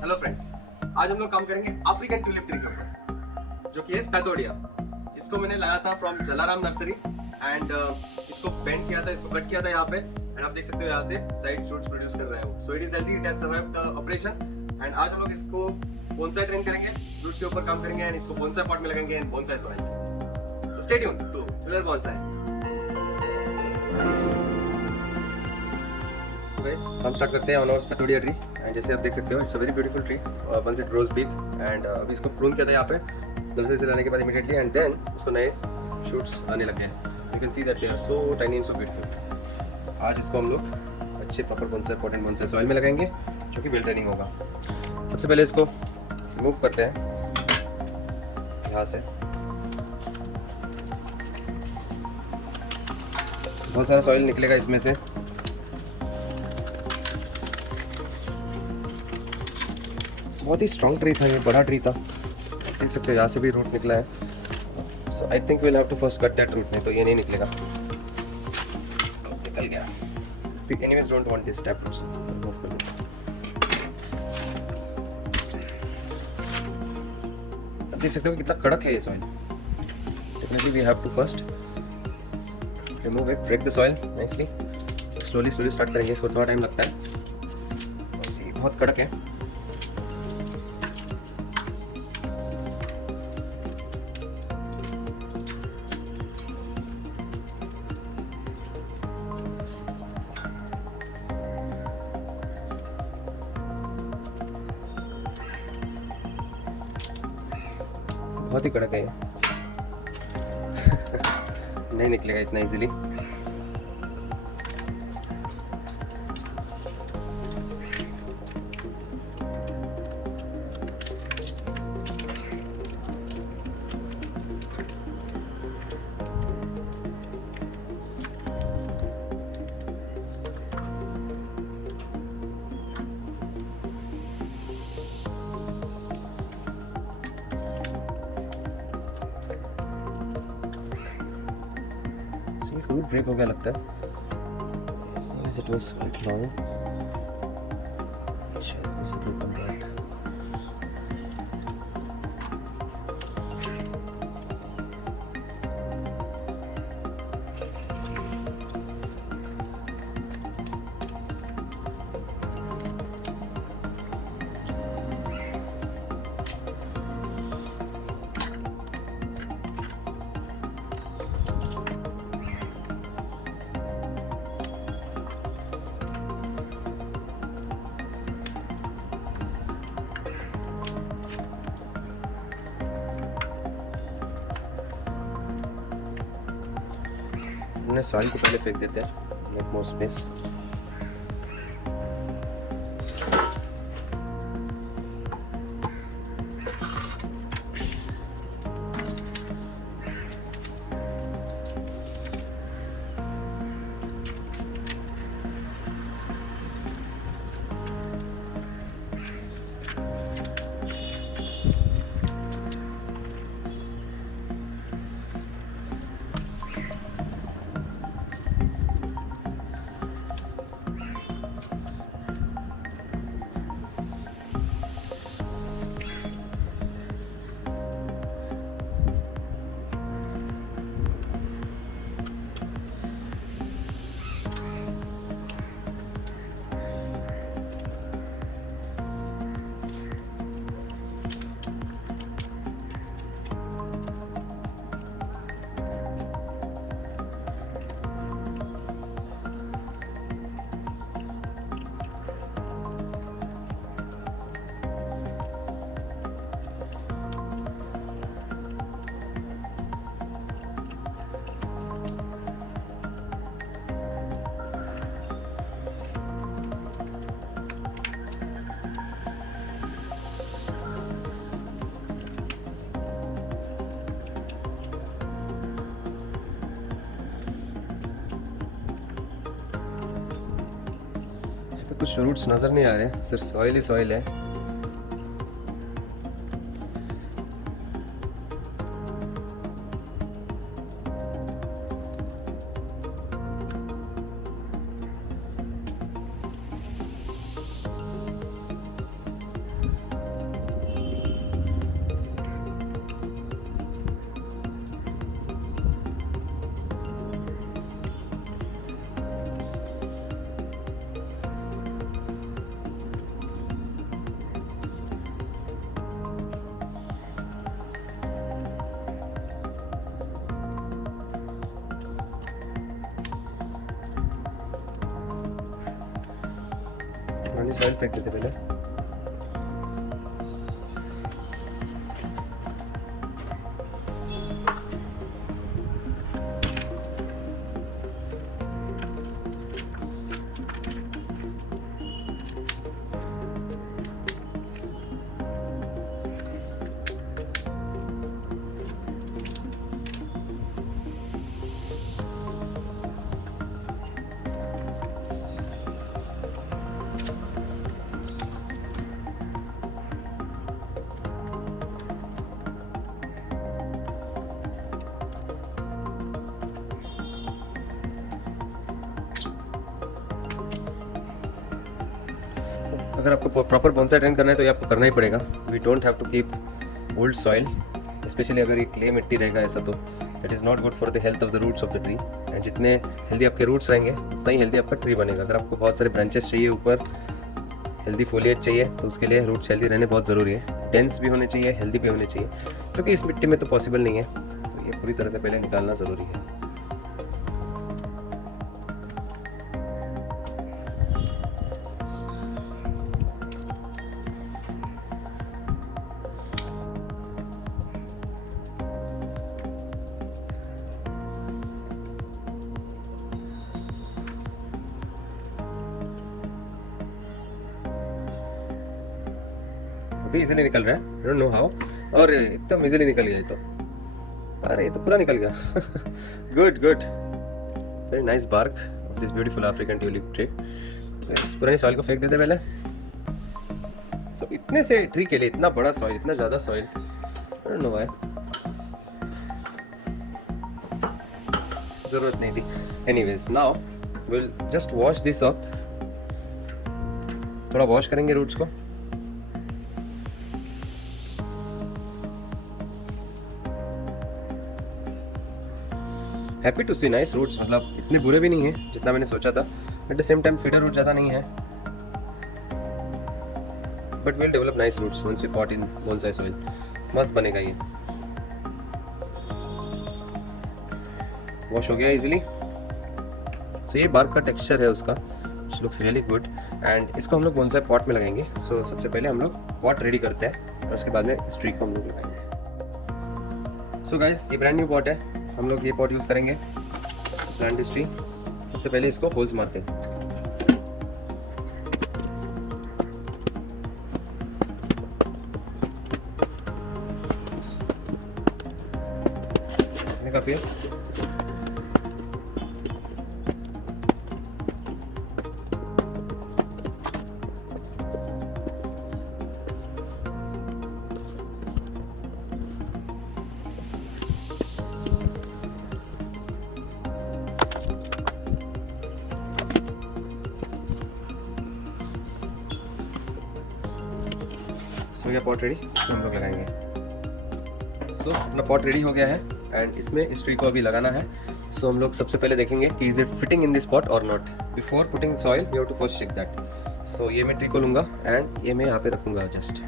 Hello friends, आज हम लोग काम करेंगे अफ्रीकन ट्यूलिप ट्री के ऊपर जो कि है स्पैथोडिया। इसको मैंने लाया था फ्रॉम जलाराम नर्सरी एंड इसको पेंट किया था, इसको कट किया था यहाँ पे एंड आप देख सकते हो यहाँ से साइड शूट्स प्रोड्यूस कर रहे हैं। So it is healthy, it has survived the operation and आज हम लोग इसको बोनसाई ट्रेन करेंगे, रूट्स के ऊपर काम करेंगे एंड इसको बोनसाई पॉट में लगाएंगे and bonsai soil. So stay tuned to silver bonsai. Guys हम स्टार्ट करते हैं on our spathodea tree and जैसे आप देख सकते हो it's a very beautiful tree once it grows big and अभी इसको प्रून किया था यहाँ पे नर्सरी से लाने के बाद इमीडिएटली एंड देन उसको नए शूट्स आने लगे हैं। You can see that they are so tiny and so beautiful. आज इसको हम लोग अच्छे proper bonsai pot and bonsai soil में लगाएंगे जो कि वेल ड्रेनिंग होगा। सबसे पहले इसको रिमूव करते हैं यहाँ से। बहुत सारा सॉइल निकलेगा इसमें से। बहुत ही स्ट्रॉन्ग ट्री था, ये बड़ा ट्री था, देख सकते हो यहाँ से भी रूट निकला है। So I think will have to first cut that root, नहीं तो ये नहीं निकलेगा। निकल गया। Anyways don't want this tap roots, remove कर दो। अब देख सकते हो कितना कड़क है ये soil. Definitely we have to first remove it, break the soil nicely. Slowly slowly start करेंगे, इसको थोड़ा टाइम लगता है, बहुत कड़क है। बहुत ही कड़क है नहीं निकलेगा इतना इजीली। रूट ब्रेक हो गया लगता है। It was quite long. Check this group on that. हमने सॉइल को पहले फेंक देते हैं, मेक मोर स्पेस। कुछ रूट्स नजर नहीं आ रहे, सिर्फ सॉइल ही सॉइल है। ये सॉइल फेंक देते पहले। अगर आपको प्रॉपर बोनसाई ट्रेन करना है तो ये आपको करना ही पड़ेगा। We don't have to keep old soil, specially अगर ये क्ले मिट्टी रहेगा ऐसा तो it is not good for the health of the roots of the tree. And जितने हेल्दी आपके रूट्स रहेंगे उतना ही हेल्दी आपका ट्री बनेगा। अगर आपको बहुत सारे ब्रांचेस चाहिए, ऊपर हेल्दी फोलिएज चाहिए, तो उसके लिए रूट्स हेल्दी रहने बहुत ज़रूरी है। डेंस भी होने चाहिए, हेल्दी भी होने चाहिए, क्योंकि इस मिट्टी में तो पॉसिबल नहीं है। तो ये पूरी तरह से पहले निकालना ज़रूरी है। अभी इजीली निकल रहा है, आई डोंट नो हाउ। और एकदम इजीली निकल गया ये तो। अरे ये तो पूरा निकल गया। Good good, very nice bark off this beautiful African tulip tree. इस पुरानी सॉइल को फेंक देते पहले। सो इतने से ट्री के लिए इतना बड़ा सॉइल, इतना ज़्यादा soil, I don't know why, ज़रूरत नहीं थी। Anyways now will just wash this up. थोड़ा वॉश करेंगे रूट्स को। Happy to see nice roots, मतलब इतने बुरे भी नहीं है जितना मैंने सोचा था। At the same time feeder root ज़्यादा नहीं है, but will develop nice roots once we pot in bonsai soil. मस्त बनेगा ये। वॉश हो गया इजीली। सो ये बार्क का टेक्सचर है उसका, which looks really good. And इसको हम लोग बोनसाई पॉट में लगाएंगे। सो सबसे पहले हम लोग पॉट रेडी करते हैं और उसके बाद में इस ट्री को हम लोग लगाएंगे। सो गाइस, ये ब्रांड न्यू पॉट है, हम लोग ये पॉट यूज़ करेंगे प्लांट दिस ट्री। सबसे पहले इसको होल्स मारते हैं। काफी है। सो ये पॉट रेडी, तो हम लोग लगाएंगे। सो अपना पॉट रेडी हो गया है एंड इसमें इस ट्री को अभी लगाना है। सो हम लोग सबसे पहले देखेंगे कि is it fitting in this pot और not. Before putting soil we have to first check that. So ये मैं ट्री को लूँगा एंड ये मैं यहाँ पे रखूँगा just.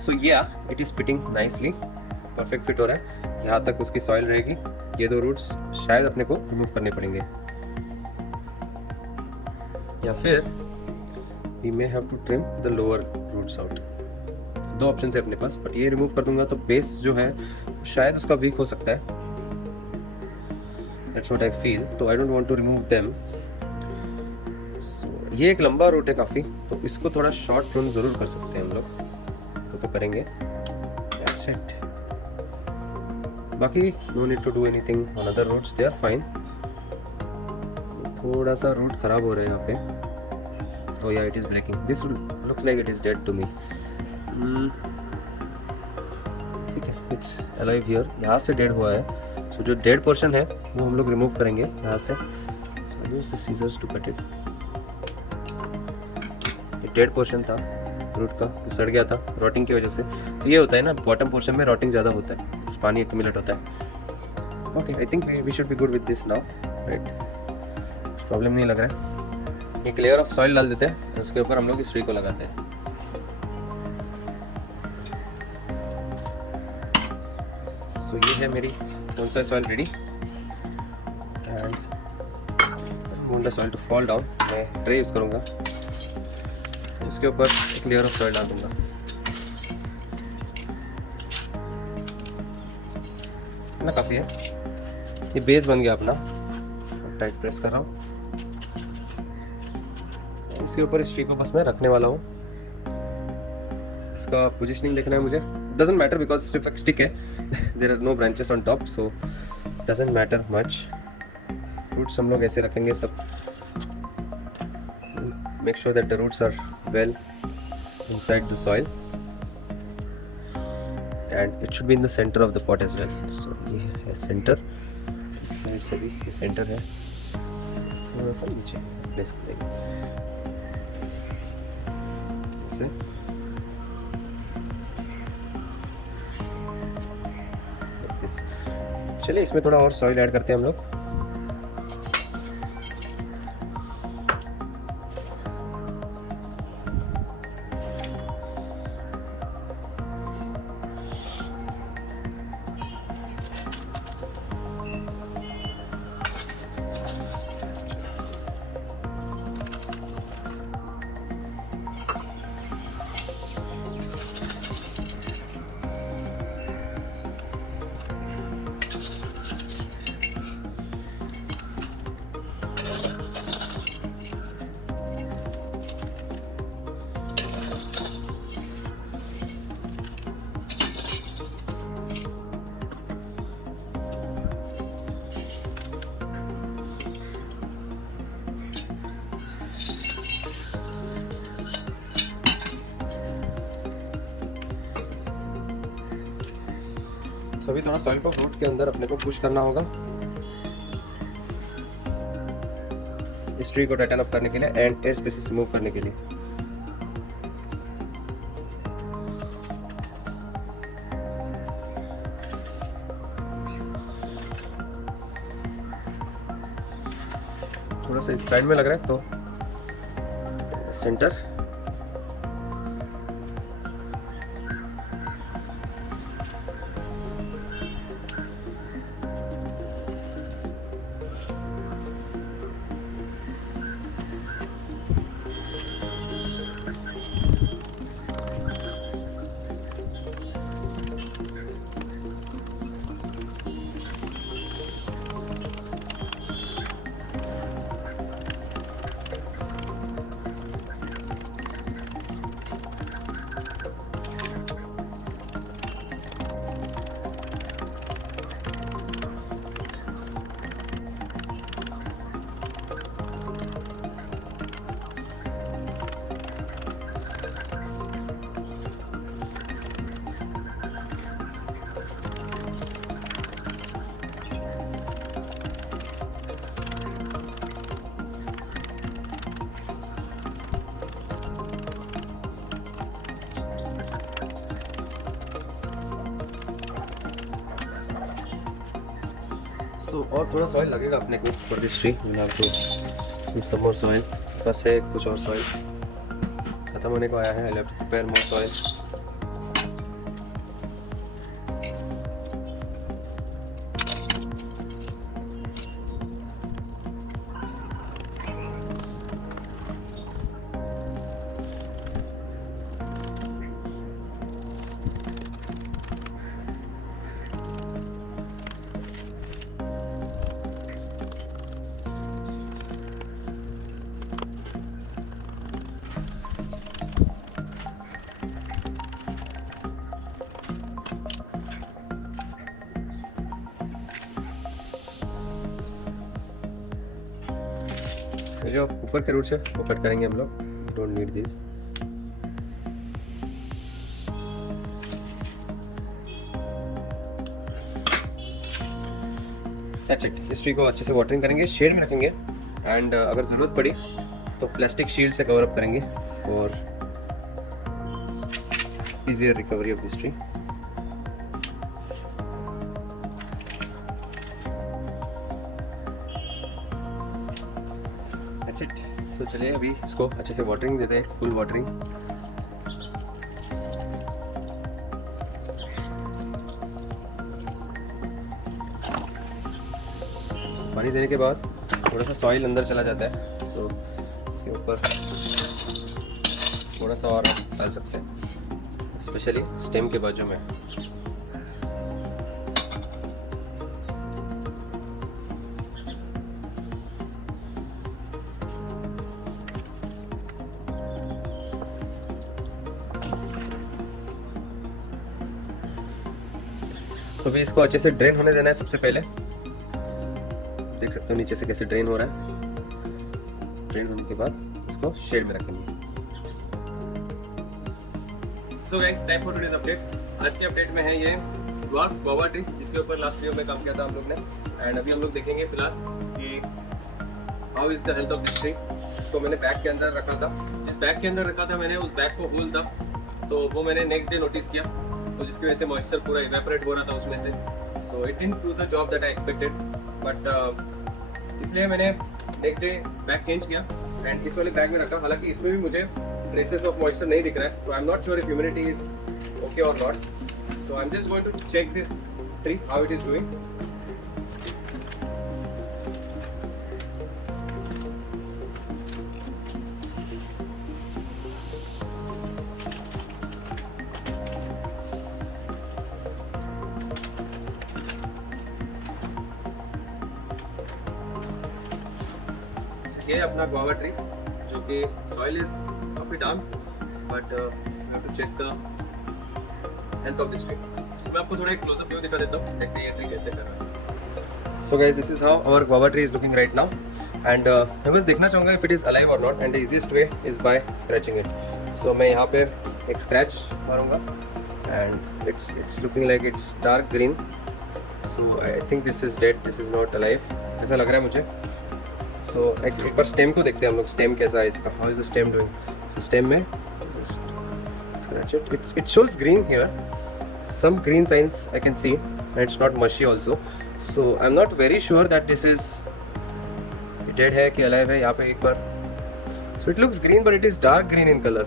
So it is fitting nicely, perfect fit हो रहा है। यहाँ तक उसकी सॉइल रहेगी। ये दो रूट्स शायद अपने को रिमूव करने पड़ेंगे, या फिर we may have to trim the lower roots out. दो ऑप्शन है अपने पास, बट ये रिमूव कर दूंगा तो बेस जो है शायद उसका वीक हो सकता है। दैट्स व्हाट आई फील, तो I don't want to remove them. So ये एक लंबा रूट है काफ़ी, तो इसको थोड़ा शॉर्ट प्रून ज़रूर कर सकते हैं हम लोग, तो करेंगे। That's it. बाकी no need to do anything on other roots, they are fine. थोड़ा सा रूट खराब हो रहा है यहाँ पे। Oh yeah, it is breaking. This looks like it is dead to me. ठीक है, इट्स अलाइव हियर। यहाँ से डेड हुआ है। सो जो डेड पोर्शन है वो हम लोग रिमूव करेंगे यहाँ से। So use the scissors to cut it. ये डेड पोर्शन था रूट का, तो सड़ गया था रॉटिंग की वजह से। तो ये होता है ना, बॉटम पोर्शन में रॉटिंग ज़्यादा होता है, पानी एक्यूमुलेट होता है। Okay, I think we should be good with this now, right. Problem नहीं लग रहा है। एक लेयर ऑफ सॉइल डाल देते हैं, उसके ऊपर हम लोग इस ट्री को लगाते हैं। तो ये है मेरी bonsai soil ready and want the soil to fall down. मैं ट्रे यूज़ करूँगा। इसके ऊपर एक लेयर ऑफ सॉइल डाल दूँगा। ना काफ़ी है, ये बेस बन गया अपना। टाइट प्रेस कर रहा हूँ। इसके ऊपर इस ट्री को बस मैं रखने वाला हूँ। इसका पोजीशनिंग देखना है मुझे। डजंट मैटर बिकॉज सिर्फ एक स्टिक है। There are no branches on top, so doesn't matter much. Roots हम लोग ऐसे रखेंगे सब। Make sure that the roots are well inside the soil and it should be in the center of the pot as well. So ये है center, इस साइड से भी ये center है, थोड़ा सा नीचे प्लेस करेंगे ऐसे। चलिए इसमें थोड़ा और सॉइल ऐड करते हैं हम लोग। तो अभी थोड़ा सॉइल को रूट के अंदर अपने को पुश करना होगा इस ट्री को टाइटन अप करने के लिए एंड एयर स्पेसेस रिमूव करने के लिए। थोड़ा सा इस साइड में लग रहा है तो सेंटर। तो और थोड़ा सॉइल लगेगा अपने को फॉर दिस ट्री। मैंने आपको सम मोर सॉइल बस है, कुछ और सॉइल खत्म होने को आया है। I have to prepare more soil. जो ऊपर के रूट्स है वो कट करेंगे हम लोग। Don't need this. That's it. इस ट्री को अच्छे से वाटरिंग करेंगे, शेड में रखेंगे एंड अगर ज़रूरत पड़ी तो प्लास्टिक शील्ड से कवर अप करेंगे और easier recovery of this tree. That's it. So चलिए अभी इसको अच्छे से वाटरिंग देते हैं, फुल वाटरिंग। पानी देने के बाद थोड़ा सा सॉइल अंदर चला जाता है तो इसके ऊपर थोड़ा सा और हम डाल सकते हैं, स्पेशली स्टेम के बाजू में। तो भी इसको अच्छे से ड्रेन होने देना है सबसे पहले। देख सकते हो नीचे से कैसे ड्रेन हो रहा है। ड्रेन होने के बाद इसको शेड में रखेंगे। So guys, time for today's update. आज के अपडेट में है ये ड्वार्फ गुआवा ट्री, जिसके ऊपर लास्ट वीडियो में काम किया था हम लोग ने। एंड अभी हम लोग देखेंगे फिलहाल कि how is the health of this tree. इसको मैंने बैग के अंदर रखा था। जिस बैग के अंदर रखा था मैंने, उस बैग को होल था, तो वो मैंने नेक्स्ट डे नोटिस किया, तो जिसकी वजह से मॉइस्चर पूरा इवेपोरेट हो रहा था उसमें से। So it didn't do the job that I expected, but इसलिए मैंने नेक्स्ट डे बैग चेंज किया एंड इस वाले बैग में रखा। हालांकि इसमें भी मुझे ट्रेसेस ऑफ मॉइस्चर नहीं दिख रहा है, तो I am not sure if humidity is okay और not. So I am just going to check this tree how it is doing. ये अपना गुआवा ट्री, जो कि सॉइल इज काफी damp, but have to check the health of this tree. मैं आपको थोड़ा एक क्लोजअप व्यू दिखा देता हूँ, देखते हैं ये ट्री कैसे कर रहा है। So guys, this is how our guava tree is looking right now. And मैं बस देखना चाहूँगा इफ इट इज अलाइव और not, and the easiest way is by scratching it. So मैं यहाँ पे एक स्क्रैच मारूंगा and it's looking like it's dark green. So I think this is dead, this is not alive, ऐसा लग रहा है मुझे। सो एक बार स्टेम को देखते हैं हम लोग, स्टेम कैसा है इसका, how is the stem doing. So stem में scratch it, it shows green here, some green signs I can see, and it's not mushy also. So I am not very sure that this is dead है कि alive है। यहाँ पे एक बार, so it looks green but it is dark green in colour.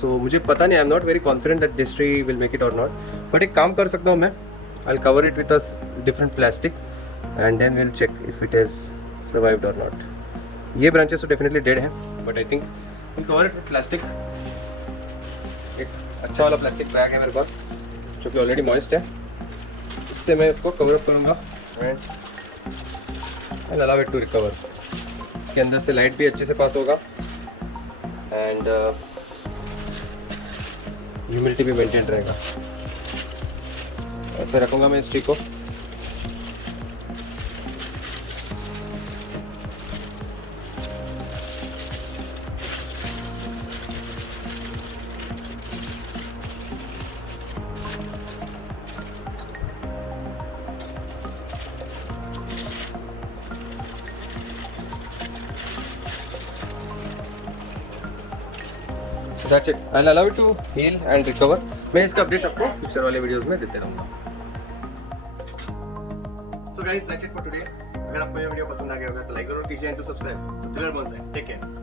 So मुझे पता नहीं, I am not very confident that this tree will make it or not, but एक काम कर सकता हूँ मैं, I will cover it with a different plastic and then will check if it is survived or not. ये branches तो definitely dead हैं, but I think we'll cover it with plastic। एक अच्छा वाला प्लास्टिक बैग है मेरे पास, जो कि ऑलरेडी मॉइस्ट है। इससे मैं इसको कवर अप करूँगा and allow it to recover। इसके अंदर से लाइट भी अच्छे से पास होगा एंड ह्यूमिडिटी भी मेंटेन रहेगा। ऐसे रखूँगा मैं इस ट्री को। So that's it. I'll allow it to heal and recover। मैं इसका अपडेट आपको फ्यूचर वाले वीडियोस में देते रहूँगा। So guys, that's it for today। अगर आपको ये वीडियो पसंद आ गया होगा तो लाइक जरूर कीजिए and to subscribe. Take care.